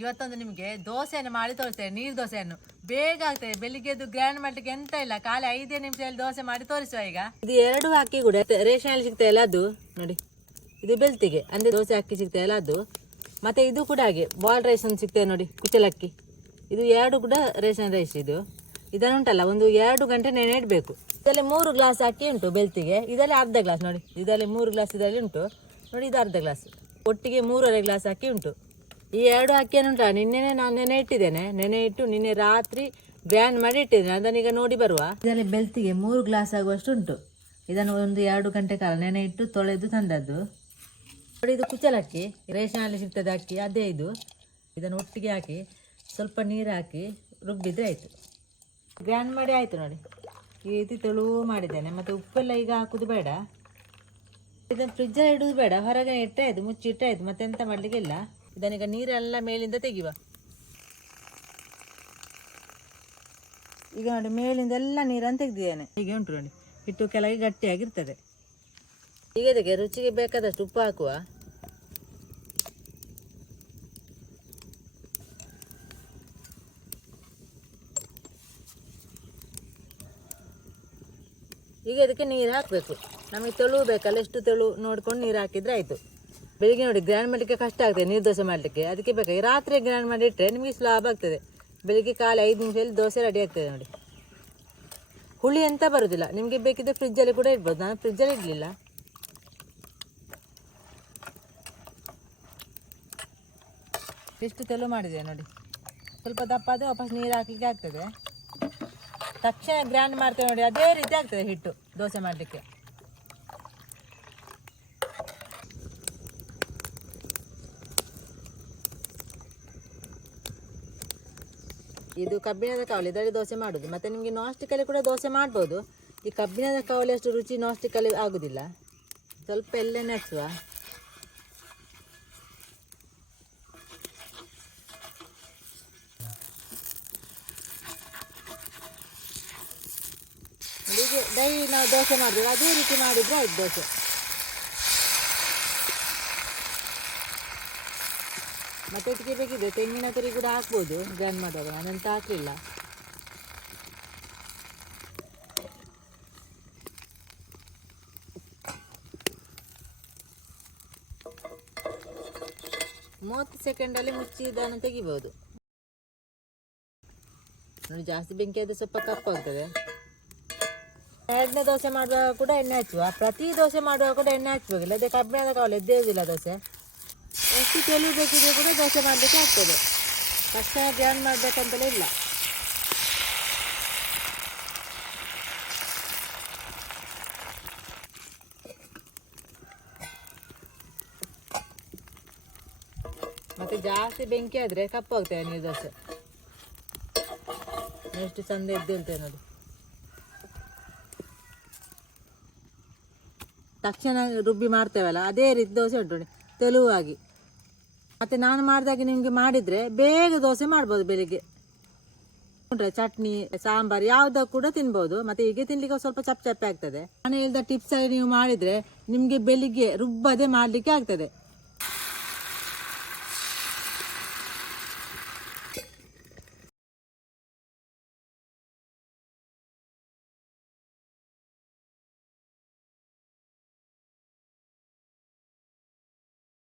ಇವತ್ತೊಂದು ನಿಮಗೆ ದೋಸೆಯನ್ನು ಮಾಡಿ ತೋರಿಸ್ತೇನೆ, ನೀರು ದೋಸೆಯನ್ನು. ಬೇಗ ಆಗ್ತದೆ ಬೆಳಿಗ್ಗೆದ್ದು ಗ್ರ್ಯಾಂಡ್ ಮಾಡ್ಲಿಕ್ಕೆ ಎಂತ ಇಲ್ಲ, ಖಾಲಿ ಐದೇ ನಿಮಿಷದಲ್ಲಿ ದೋಸೆ ಮಾಡಿ ತೋರಿಸುವ ಈಗ. ಇದು ಎರಡು ಅಕ್ಕಿ ಕೂಡ ರೇಷನಲ್ಲಿ ಸಿಗ್ತಾಯಿಲ್ಲ ಅದು. ನೋಡಿ, ಇದು ಬೆಳ್ತಿಗೆ ಅಂದರೆ ದೋಸೆ ಅಕ್ಕಿ ಸಿಗ್ತಾಯಿಲ್ಲ ಅದು. ಮತ್ತೆ ಇದು ಕೂಡ ಹಾಗೆ ಬಾಲ್ ರೈಸ್ ಒಂದು ಸಿಗ್ತದೆ ನೋಡಿ ಕುಚಲಕ್ಕಿ ಇದು ಎರಡು ಕೂಡ ರೇಷನ್ ರೈಸ್ ಇದು. ಇದನ್ನುಂಟಲ್ಲ ಒಂದು ಎರಡು ಗಂಟೆ ನೆನೆ ಇಡಬೇಕು ಇದರಲ್ಲಿ ಮೂರು ಗ್ಲಾಸ್ ಅಕ್ಕಿ ಉಂಟು ಬೆಳ್ತಿಗೆ ಇದರಲ್ಲಿ ಅರ್ಧ ಗ್ಲಾಸ್ ನೋಡಿ, ಇದರಲ್ಲಿ ಮೂರು ಗ್ಲಾಸ್ ಇದರಲ್ಲಿ ಉಂಟು. ನೋಡಿ, ಇದು ಅರ್ಧ ಗ್ಲಾಸ್ ಒಟ್ಟಿಗೆ ಮೂರುವರೆ ಗ್ಲಾಸ್ ಅಕ್ಕಿ ಉಂಟು. ಈ ಎರಡು ಅಕ್ಕಿಯನ್ನು ಉಂಟಾ? ನಿನ್ನೆನೆ ನಾನು ನೆನೆ ಇಟ್ಟಿದ್ದೇನೆ. ನೆನೆ ಇಟ್ಟು ನಿನ್ನೆ ರಾತ್ರಿ ಬ್ಯಾನ್ ಮಾಡಿ ಇಟ್ಟಿದ್ದೇನೆ. ಅದನ್ನೀಗ ನೋಡಿ ಬರುವ. ಇದರಲ್ಲಿ ಬೆಳ್ತಿಗೆ ಮೂರು ಗ್ಲಾಸ್ ಆಗುವಷ್ಟು ಉಂಟು. ಇದನ್ನು ಒಂದು ಎರಡು ಗಂಟೆ ಕಾಲ ನೆನೆ ಇಟ್ಟು ತೊಳೆದು ತಂದದ್ದು. ನೋಡಿ ಇದು ಕುಚಲಕ್ಕಿ ರೇಷನಲ್ಲಿ ಸಿಗ್ತದೆ ಅಕ್ಕಿ. ಅದೇ ಇದು. ಇದನ್ನು ಒಟ್ಟಿಗೆ ಹಾಕಿ, ಸ್ವಲ್ಪ ನೀರು ಹಾಕಿ ರುಬ್ಬಿದ್ರೆ ಆಯಿತು. ಗ್ರ್ಯಾಂಡ್ ಮಾಡಿ ಆಯಿತು ನೋಡಿ. ಈ ರೀತಿ ತೆಳು ಮಾಡಿದ್ದೇನೆ. ಮತ್ತು ಉಪ್ಪೆಲ್ಲ ಈಗ ಹಾಕೋದು ಬೇಡ. ಇದನ್ನು ಫ್ರಿಜ್ಜಲ್ಲಿ ಇಡೋದು ಬೇಡ. ಹೊರಗೆ ಇಟ್ಟೆ ಆಯ್ತು, ಮುಚ್ಚಿ ಇಟ್ಟಾಯ್ತು ಮತ್ತೆಂತ ಮತ್ತೆ ಎಂತ ಮಾಡಲಿಕ್ಕೆ ಇಲ್ಲ. ಇದನ್ನೀಗ ನೀರೆಲ್ಲ ಮೇಲಿಂದ ತೆಗಿವ ಈಗ ನೋಡಿ ಮೇಲಿಂದ ಎಲ್ಲ ನೀರನ್ನು ತೆಗೆದಿದ್ದೇನೆ. ಹೀಗೆ ಉಂಟು ನೋಡಿ ಹಿಟ್ಟು ಕೆಳಗೆ ಗಟ್ಟಿಯಾಗಿರ್ತದೆ. ಈಗ ಇದಕ್ಕೆ ರುಚಿಗೆ ಬೇಕಾದಷ್ಟು ಉಪ್ಪು ಹಾಕುವ. ಈಗ ಇದಕ್ಕೆ ನೀರು ಹಾಕಬೇಕು. ನಮಗೆ ತೆಳು ಬೇಕಲ್ಲ ಎಷ್ಟು ತೆಳು ನೋಡ್ಕೊಂಡು ನೀರು ಹಾಕಿದ್ರೆ ಆಯಿತು. ಬೆಳಿಗ್ಗೆ ನೋಡಿ ಗ್ರ್ಯಾಂಡ್ ಮಾಡಲಿಕ್ಕೆ ಕಷ್ಟ ಆಗ್ತದೆ ನೀರು ದೋಸೆ ಮಾಡಲಿಕ್ಕೆ. ಅದಕ್ಕೆ ಬೇಕಾಗಿ ರಾತ್ರಿ ಗ್ರ್ಯಾಂಡ್ ಮಾಡಿ ಇಟ್ಟರೆ ನಿಮಗೆ ಸುಲಭ ಆಗ್ತದೆ. ಬೆಳಿಗ್ಗೆ ಕಾಲ ಐದು ನಿಮಿಷದಲ್ಲಿ ದೋಸೆ ರೆಡಿ ಆಗ್ತದೆ ನೋಡಿ. ಹುಳಿ ಎಂತ ಬರೋದಿಲ್ಲ, ನಿಮಗೆ ಬೇಕಿದ್ದರೆ ಫ್ರಿಜ್ಜಲ್ಲಿ ಕೂಡ ಇಡ್ಬೋದು. ನಾನು ಫ್ರಿಜ್ಜಲ್ಲಿ ಇಡಲಿಲ್ಲ. ಎಷ್ಟು ತೆಳು ಮಾಡಿದೆ ನೋಡಿ. ಸ್ವಲ್ಪ ದಪ್ಪ ಆದರೆ ವಾಪಸ್ ನೀರು ಹಾಕಲಿಕ್ಕೆ ಆಗ್ತದೆ. ತಕ್ಷಣ ಗ್ರ್ಯಾಂಡ್ ಮಾಡ್ತೇವೆ ನೋಡಿ, ಅದೇ ರೀತಿ ಆಗ್ತದೆ ಹಿಟ್ಟು, ದೋಸೆ ಮಾಡಲಿಕ್ಕೆ. ಇದು ಕಬ್ಬಿಣದ ಕಾವಲಿ, ಇದರಲ್ಲಿ ದೋಸೆ ಮಾಡೋದು. ಮತ್ತೆ ನಿಮಗೆ ನಾಸ್ಟಿಕಲ್ಲಿ ಕೂಡ ದೋಸೆ ಮಾಡ್ಬೋದು. ಈ ಕಬ್ಬಿಣದ ಕಾವಲಿ ಅಷ್ಟು ರುಚಿ ನಾಸ್ಟಿಕಲ್ಲಿ ಆಗೋದಿಲ್ಲ. ಸ್ವಲ್ಪ ಎಲ್ಲ ಹಚ್ಚುವ. ಹೀಗೆ ಡೈಲಿ ನಾವು ದೋಸೆ ಮಾಡಿದ್ರೆ ಅದೇ ರೀತಿ ಮಾಡಿದ್ರೆ ಆಯ್ತು ದೋಸೆ. ಮತ್ತೆ ಅದಕ್ಕೆ ಬೇಕಿದೆ ತೆಂಗಿನ ತುರಿ ಕೂಡ ಹಾಕ್ಬೋದು ಮಾಡುವಾಗ ನಾನಂತ ಹಾಕಲಿಲ್ಲ. ಮೂವತ್ತು ಸೆಕೆಂಡಲ್ಲಿ ಮುಚ್ಚಿ ಇದನ್ನು ತೆಗಿಬೋದು. ನೋಡಿ, ಜಾಸ್ತಿ ಬೆಂಕಿ ಆದ್ರೆ ಸ್ವಲ್ಪ ಕಪ್ಪಾಗ್ತದೆ ಎರಡನೇ ದೋಸೆ ಮಾಡುವಾಗ ಕೂಡ ಎಣ್ಣೆ ಹಚ್ಚುವ. ಪ್ರತಿ ದೋಸೆ ಮಾಡುವಾಗ ಕೂಡ ಎಣ್ಣೆ ಹಚ್ಚಬೇಕಿಲ್ಲ ಅದೇ ಕಬ್ಬಿಣದ ಕಾವಲು ಎದ್ದೇವುದಿಲ್ಲ ದೋಸೆ. ಎಷ್ಟು ತೆಲು ಬೇಕಿದ್ರೆ ಕೂಡ ದೋಸೆ ಮಾಡಲಿಕ್ಕೆ ಆಗ್ತದೆ. ಕಷ್ಟ, ಧ್ಯಾನ ಮಾಡಬೇಕಂತಲೇ ಇಲ್ಲ. ಮತ್ತೆ ಜಾಸ್ತಿ ಬೆಂಕಿ ಆದರೆ ಕಪ್ಪಾಗ್ತದೆ ನೀರು ದೋಸೆ. ಎಷ್ಟು ಚಂದ ಎದ್ದೇಳ್ತೇವೆ ನೋಡಿ. ತಕ್ಷಣ ರುಬ್ಬಿ ಮಾಡ್ತೇವಲ್ಲ, ಅದೇ ರೀತಿ ದೋಸೆ ಉಂಟು ನೋಡಿ. ತೆಳುವಾಗಿ. ಮತ್ತು ನಾನು ಮಾಡಿದಾಗೆ ನಿಮಗೆ ಮಾಡಿದರೆ ಬೇಗ ದೋಸೆ ಮಾಡ್ಬೋದು ಬೆಳಿಗ್ಗೆ. ಚಟ್ನಿ, ಸಾಂಬಾರು ಯಾವುದಕ್ಕೆ ಕೂಡ ತಿನ್ಬೋದು. ಮತ್ತೆ ಹೀಗೆ ತಿನ್ಲಿಕ್ಕೆ ಸ್ವಲ್ಪ ಚಪ್ಪ ಚಪ್ಪೆ ಆಗ್ತದೆ. ನಾನು ಹೇಳಿದ ಟಿಪ್ಸ್ ನೀವು ಮಾಡಿದರೆ ನಿಮಗೆ ಬೆಳಿಗ್ಗೆ ರುಬ್ಬದೆ ಮಾಡಲಿಕ್ಕೆ ಆಗ್ತದೆ.